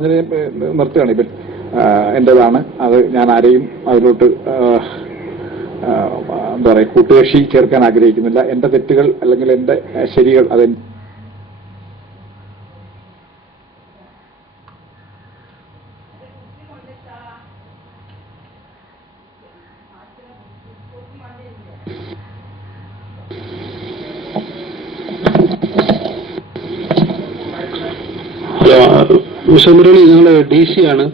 അതിനെ നിർത്തുകയാണ്. ഇപ്പം എന്റേതാണ്. അത് ഞാൻ ആരെയും അതിലോട്ട് എന്താ പറയുക കൂട്ടുകക്ഷി ചേർക്കാൻ ആഗ്രഹിക്കുന്നില്ല. എന്റെ തെറ്റുകൾ അല്ലെങ്കിൽ എന്റെ ശരികൾ അത് ഹലോ മിസ്റ്റർ മുരളി നിങ്ങൾ ഡി സി ആണ്.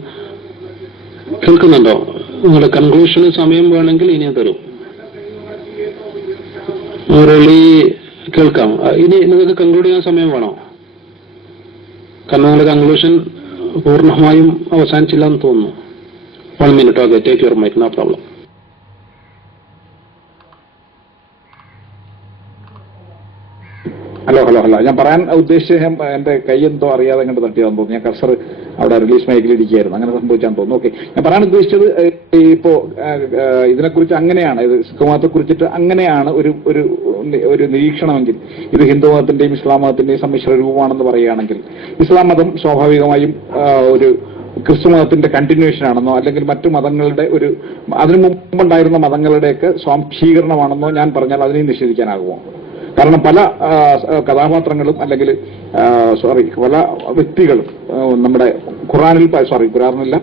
കേൾക്കുന്നുണ്ടോ? നിങ്ങളുടെ കൺക്ലൂഷന് സമയം വേണമെങ്കിൽ ഇനി തരും. മുരളി കേൾക്കാം. ഇനി നിങ്ങൾക്ക് കൺക്ലൂഡ് ചെയ്യാൻ സമയം വേണോ? കാരണം നിങ്ങളുടെ കൺക്ലൂഷൻ പൂർണമായും അവസാനിച്ചില്ല എന്ന് തോന്നുന്നു. One minute okay take your mic no problem hello hello hello. ഞാൻ പറയാൻ ഉദ്ദേശിച്ച ഞാൻ എന്റെ കൈ എന്തോ അറിയാതെ കണ്ട് തട്ടിയതെന്ന് തോന്നുന്നു. ഞാൻ കർസർ അവിടെ റിലീസ് മൈക്കിൽ ഇരിക്കുകയായിരുന്നു. അങ്ങനെ സംഭവിച്ചാന്ന് തോന്നുന്നു. ഓക്കെ ഞാൻ പറയാൻ ഉദ്ദേശിച്ചത് ഇപ്പോ ഇതിനെക്കുറിച്ച് അങ്ങനെയാണ്. ഇത് സിഖുമതത്തെ കുറിച്ചിട്ട് അങ്ങനെയാണ് ഒരു ഒരു ഒരു നിരീക്ഷണമെങ്കിൽ. ഇത് ഹിന്ദു മതത്തിന്റെയും ഇസ്ലാം മതത്തിന്റെയും സമ്മിശ്ര രൂപമാണെന്ന് പറയുകയാണെങ്കിൽ ഇസ്ലാം മതം സ്വാഭാവികമായും ഒരു ക്രിസ്തു മതത്തിന്റെ കണ്ടിന്യൂഷൻ ആണെന്നോ അല്ലെങ്കിൽ മറ്റു മതങ്ങളുടെ ഒരു അതിനു മുമ്പുണ്ടായിരുന്ന മതങ്ങളുടെയൊക്കെ സ്വാംശീകരണമാണെന്നോ ഞാൻ പറഞ്ഞാൽ അതിനെ നിഷേധിക്കാനാകുമോ? കാരണം പല കഥാപാത്രങ്ങളും അല്ലെങ്കിൽ സോറി പല വ്യക്തികളും നമ്മുടെ ഖുറാനിൽ സോറി ഖുറാനില്ല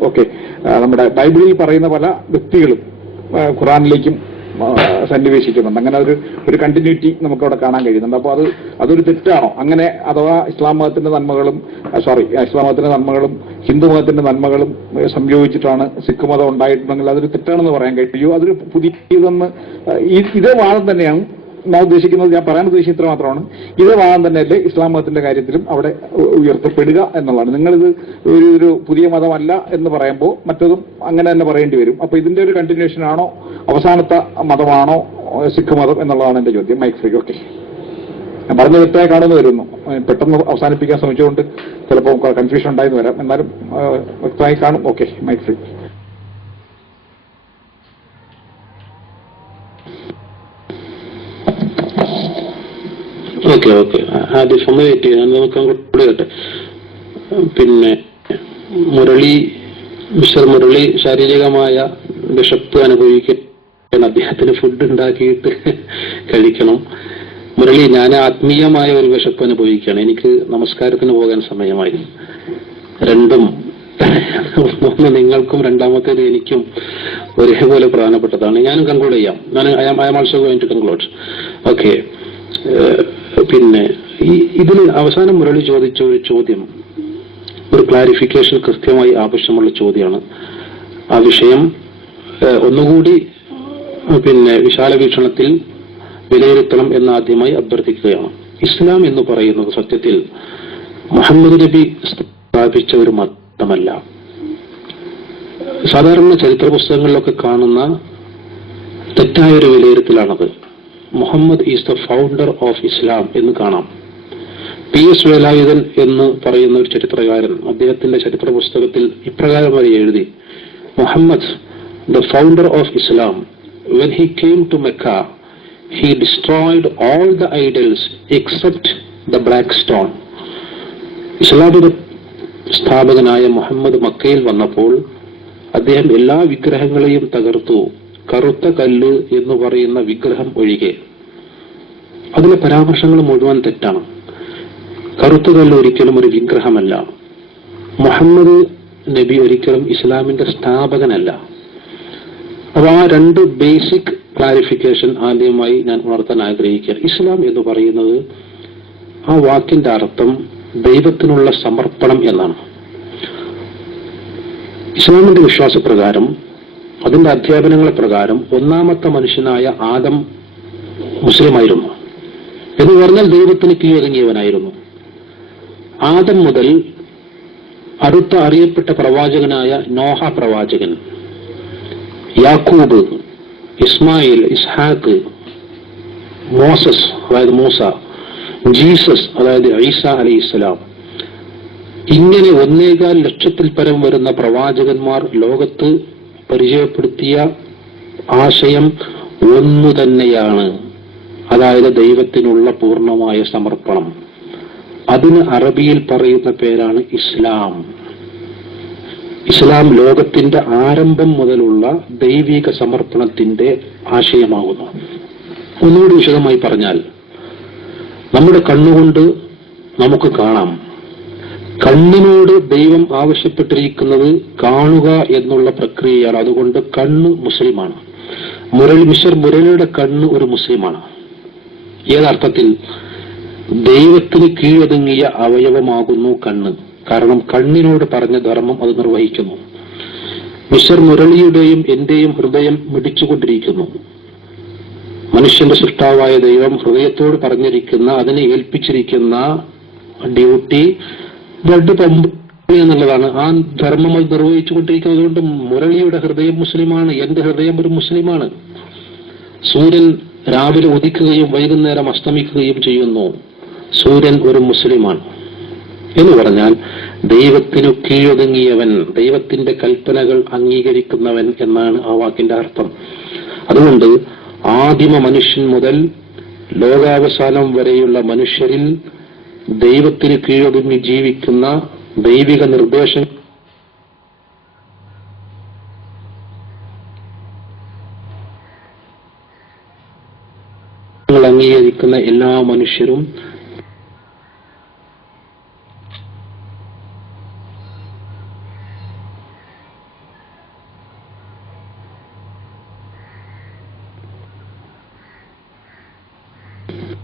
ഓക്കെ നമ്മുടെ ബൈബിളിൽ പറയുന്ന പല വ്യക്തികളും ഖുറാനിലേക്കും സന്നിവേശിക്കുന്നുണ്ട്. അങ്ങനെ ഒരു ഒരു കണ്ടിന്യൂറ്റി നമുക്ക് അവിടെ കാണാൻ കഴിയുന്നുണ്ട്. അപ്പോൾ അത് അതൊരു തെറ്റാണോ? അങ്ങനെ അഥവാ ഇസ്ലാം മതത്തിന്റെ നന്മകളും സോറി ഇസ്ലാം മതത്തിന്റെ നന്മകളും ഹിന്ദു മതത്തിന്റെ നന്മകളും സംയോജിച്ചിട്ടാണ് സിഖ് മതം ഉണ്ടായിട്ടുണ്ടെങ്കിൽ അതൊരു തെറ്റാണെന്ന് പറയാൻ കഴിയുമോ അതൊരു പുതിയതെന്ന് ഇതേ വാദം തന്നെയാണ് ഞാൻ ഉദ്ദേശിക്കുന്നത് ഞാൻ പറയാൻ ഉദ്ദേശിച്ചത് ഇത്ര മാത്രമാണ്. ഇതേ വാദം തന്നെയല്ലേ ഇസ്ലാം മതത്തിന്റെ കാര്യത്തിലും അവിടെ ഉയർത്തപ്പെടുക എന്നുള്ളതാണ്. നിങ്ങളിത് ഒരു ഒരു പുതിയ മതമല്ല എന്ന് പറയുമ്പോൾ മറ്റതും അങ്ങനെ തന്നെ പറയേണ്ടി വരും. അപ്പൊ ഇതിന്റെ ഒരു കണ്ടിന്യൂഷൻ ആണോ അവസാനത്തെ മതമാണോ സിഖ് മതം എന്നുള്ളതാണ് എന്റെ ചോദ്യം. മൈക്ക് ഫ്രീ ഓക്കെ ഞാൻ പറഞ്ഞ തെറ്റായി കാണുന്നു വരുന്നു. പെട്ടെന്ന് അവസാനിപ്പിക്കാൻ ശ്രമിച്ചുകൊണ്ട് ചിലപ്പോൾ കൺഫ്യൂഷൻ ഉണ്ടായിരുന്നു വരാം. എന്നാലും വ്യക്തമായി കാണും. Okay mic free okay okay. ആദ്യം സമയം വെയിറ്റ് ചെയ്യാം നമുക്ക് അങ്ങോട്ട് കേട്ടെ പിന്നെ മുരളി മിസ്റ്റർ മുരളി ശാരീരികമായ വിശപ്പ് അനുഭവിക്കാൻ അദ്ദേഹത്തിന് ഫുഡ് ഉണ്ടാക്കിയിട്ട് കഴിക്കണം. മുരളി ഞാൻ ആത്മീയമായ ഒരു വിശപ്പ് അനുഭവിക്കുകയാണ്. എനിക്ക് നമസ്കാരത്തിന് പോകാൻ സമയമായി രണ്ടും ഒന്ന് നിങ്ങൾക്കും രണ്ടാമത്തേത് എനിക്കും ഒരേപോലെ പ്രധാനപ്പെട്ടതാണ് ഞാനും കൺക്ലൂഡ് ചെയ്യാം. ഞാൻ I am I am going to conclude okay പിന്നെ ഈ ഇതിൽ അവസാനം മുരളി ചോദിച്ച ഒരു ചോദ്യം ഒരു ക്ലാരിഫിക്കേഷൻ കൃത്യമായി ആവശ്യമുള്ള ചോദ്യമാണ്. ആ വിഷയം ഒന്നുകൂടി പിന്നെ വിശാല വീക്ഷണത്തിൽ വിലയിരുത്തണം എന്ന് ആദ്യമായി അഭ്യർത്ഥിക്കുകയാണ്. ഇസ്ലാം എന്ന് പറയുന്നത് സത്യത്തിൽ മുഹമ്മദ് നബി സ്ഥാപിച്ച ഒരു മതമല്ല. സാധാരണ ചരിത്ര പുസ്തകങ്ങളിലൊക്കെ കാണുന്ന തെറ്റായ ഒരു വിലയിരുത്തലാണത്. Muhammad is the founder of Islam എന്ന് കാണാം. പി എസ് വേലായുധൻ എന്ന് പറയുന്ന ഒരു ചരിത്രകാരൻ അദ്ദേഹത്തിന്റെ ചരിത്ര പുസ്തകത്തിൽ ഇപ്രകാരം എഴുതി Muhammad the founder of Islam when he came to Mecca he destroyed all the idols except the black stone ഇസ്ലാമിക സ്ഥാപകനായ മുഹമ്മദ് മക്കയിൽ വന്നപ്പോൾ അദ്ദേഹം എല്ലാ വിഗ്രഹങ്ങളെയും തകർത്തു. കറുത്ത കല്ല് എന്ന് പറയുന്ന വിഗ്രഹം ഒഴികെ. അതിലെ പരാമർശങ്ങൾ മുഴുവൻ തെറ്റാണ്. കറുത്ത കല്ല് ഒരിക്കലും ഒരു വിഗ്രഹമല്ല. മുഹമ്മദ് നബി ഒരിക്കലും ഇസ്ലാമിന്റെ സ്ഥാപകനല്ല. അപ്പൊ ആ രണ്ട് ബേസിക് ക്ലാരിഫിക്കേഷൻ ആദ്യമായി ഞാൻ ഉണർത്താൻ ആഗ്രഹിക്കുക ഇസ്ലാം എന്ന് പറയുന്നത് ആ വാക്കിന്റെ അർത്ഥം ദൈവത്തിനുള്ള സമർപ്പണം എന്നാണ്. ഇസ്ലാമിന്റെ വിശ്വാസപ്രകാരം അതിന്റെ അധ്യാപനങ്ങളെ പ്രകാരം ഒന്നാമത്തെ മനുഷ്യനായ ആദം മുസ്ലിമായിരുന്നു. എന്ന് പറഞ്ഞാൽ ദൈവത്തിന് കീഴടങ്ങിയവനായിരുന്നു. ആദം മുതൽ അടുത്ത അറിയപ്പെട്ട പ്രവാചകനായ നോഹ പ്രവാചകൻ യാക്കൂബ് ഇസ്മായിൽ ഇസ്ഹാഖ് മോസസ് അതായത് മൂസ ജീസസ് അതായത് ഈസ അലി ഇസ്ലാം ഇങ്ങനെ ഒന്നേകാൽ ലക്ഷത്തിൽ പരം വരുന്ന പ്രവാചകന്മാർ ലോകത്ത് പരിചയപ്പെടുത്തിയ ആശയം ഒന്നു തന്നെയാണ്. അതായത് ദൈവത്തിനുള്ള പൂർണമായ സമർപ്പണം. അതിന് അറബിയിൽ പറയുന്ന പേരാണ് ഇസ്ലാം. ഇസ്ലാം ലോകത്തിന്റെ ആരംഭം മുതലുള്ള ദൈവിക സമർപ്പണത്തിന്റെ ആശയമാകുന്നു. ഒന്നുകൂടി വിശദമായി പറഞ്ഞാൽ നമ്മുടെ കണ്ണുകൊണ്ട് നമുക്ക് കാണാം. കണ്ണിനോട് ദൈവം ആവശ്യപ്പെട്ടിരിക്കുന്നത് കാണുക എന്നുള്ള പ്രക്രിയയാണ്. അതുകൊണ്ട് കണ്ണ് മുസ്ലിമാണ്. മുരളി മിഷർ മുരളിയുടെ കണ്ണ് ഒരു മുസ്ലിമാണ്. ഏതർത്ഥത്തിൽ ദൈവത്തിന് കീഴൊതുങ്ങിയ അവയവമാകുന്നു കണ്ണ്. കാരണം കണ്ണിനോട് പറഞ്ഞ ധർമ്മം അത് നിർവഹിക്കുന്നു. മിഷർ മുരളിയുടെയും എന്റെയും ഹൃദയം മിടിച്ചുകൊണ്ടിരിക്കുന്നു. മനുഷ്യന്റെ സൃഷ്ടാവായ ദൈവം ഹൃദയത്തോട് പറഞ്ഞിരിക്കുന്ന അതിനെ ഏൽപ്പിച്ചിരിക്കുന്ന ഡ്യൂട്ടി ബ്ലഡ് പമ്പ് എന്നുള്ളതാണ്. ആ ധർമ്മം അത് നിർവഹിച്ചുകൊണ്ടിരിക്കുന്നത് കൊണ്ട് മുരളിയുടെ ഹൃദയം മുസ്ലിമാണ് എന്റെ ഹൃദയം ഒരു മുസ്ലിമാണ്. സൂര്യൻ രാവിലെ ഉദിക്കുകയും വൈകുന്നേരം അസ്തമിക്കുകയും ചെയ്യുന്നു. സൂര്യൻ ഒരു മുസ്ലിമാണ്. എന്ന് പറഞ്ഞാൽ ദൈവത്തിനു കീഴൊതുങ്ങിയവൻ ദൈവത്തിന്റെ കൽപ്പനകൾ അംഗീകരിക്കുന്നവൻ എന്നാണ് ആ വാക്കിന്റെ അർത്ഥം. അതുകൊണ്ട് ആദിമ മനുഷ്യൻ മുതൽ ലോകാവസാനം വരെയുള്ള മനുഷ്യരിൽ ദൈവത്തിന് കീഴൊതുങ്ങി ജീവിക്കുന്ന ദൈവിക നിർദ്ദേശം. അംഗീകരിക്കുന്ന എല്ലാ മനുഷ്യരും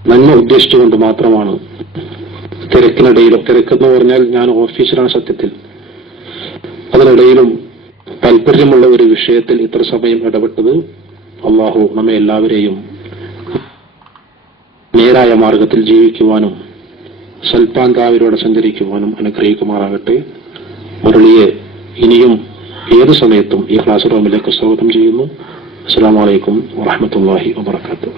നന്മ ഉദ്ദേശിച്ചുകൊണ്ട് മാത്രമാണ്. തിരക്കിനിടയിലും തിരക്കെന്ന് പറഞ്ഞാൽ ഞാൻ ഓഫീസിലാണ് സത്യത്തിൽ. അതിനിടയിലും താല്പര്യമുള്ള ഒരു വിഷയത്തിൽ ഇത്ര സമയം ഇടപെട്ടത് അള്ളാഹു നമ്മെ എല്ലാവരെയും നേരായ മാർഗത്തിൽ ജീവിക്കുവാനും സൽപാന്താവിലൂടെ സഞ്ചരിക്കുവാനും അനുഗ്രഹിക്കുമാറാകട്ടെ. മുരളിയെ ഇനിയും ഏത് സമയത്തും ഈ ക്ലാസ് റൂമിലേക്ക് സ്വാഗതം ചെയ്യുന്നു. അസ്സാം വലൈക്കും വാഹമത്തല്ലാഹി വാബർക്കാത്തു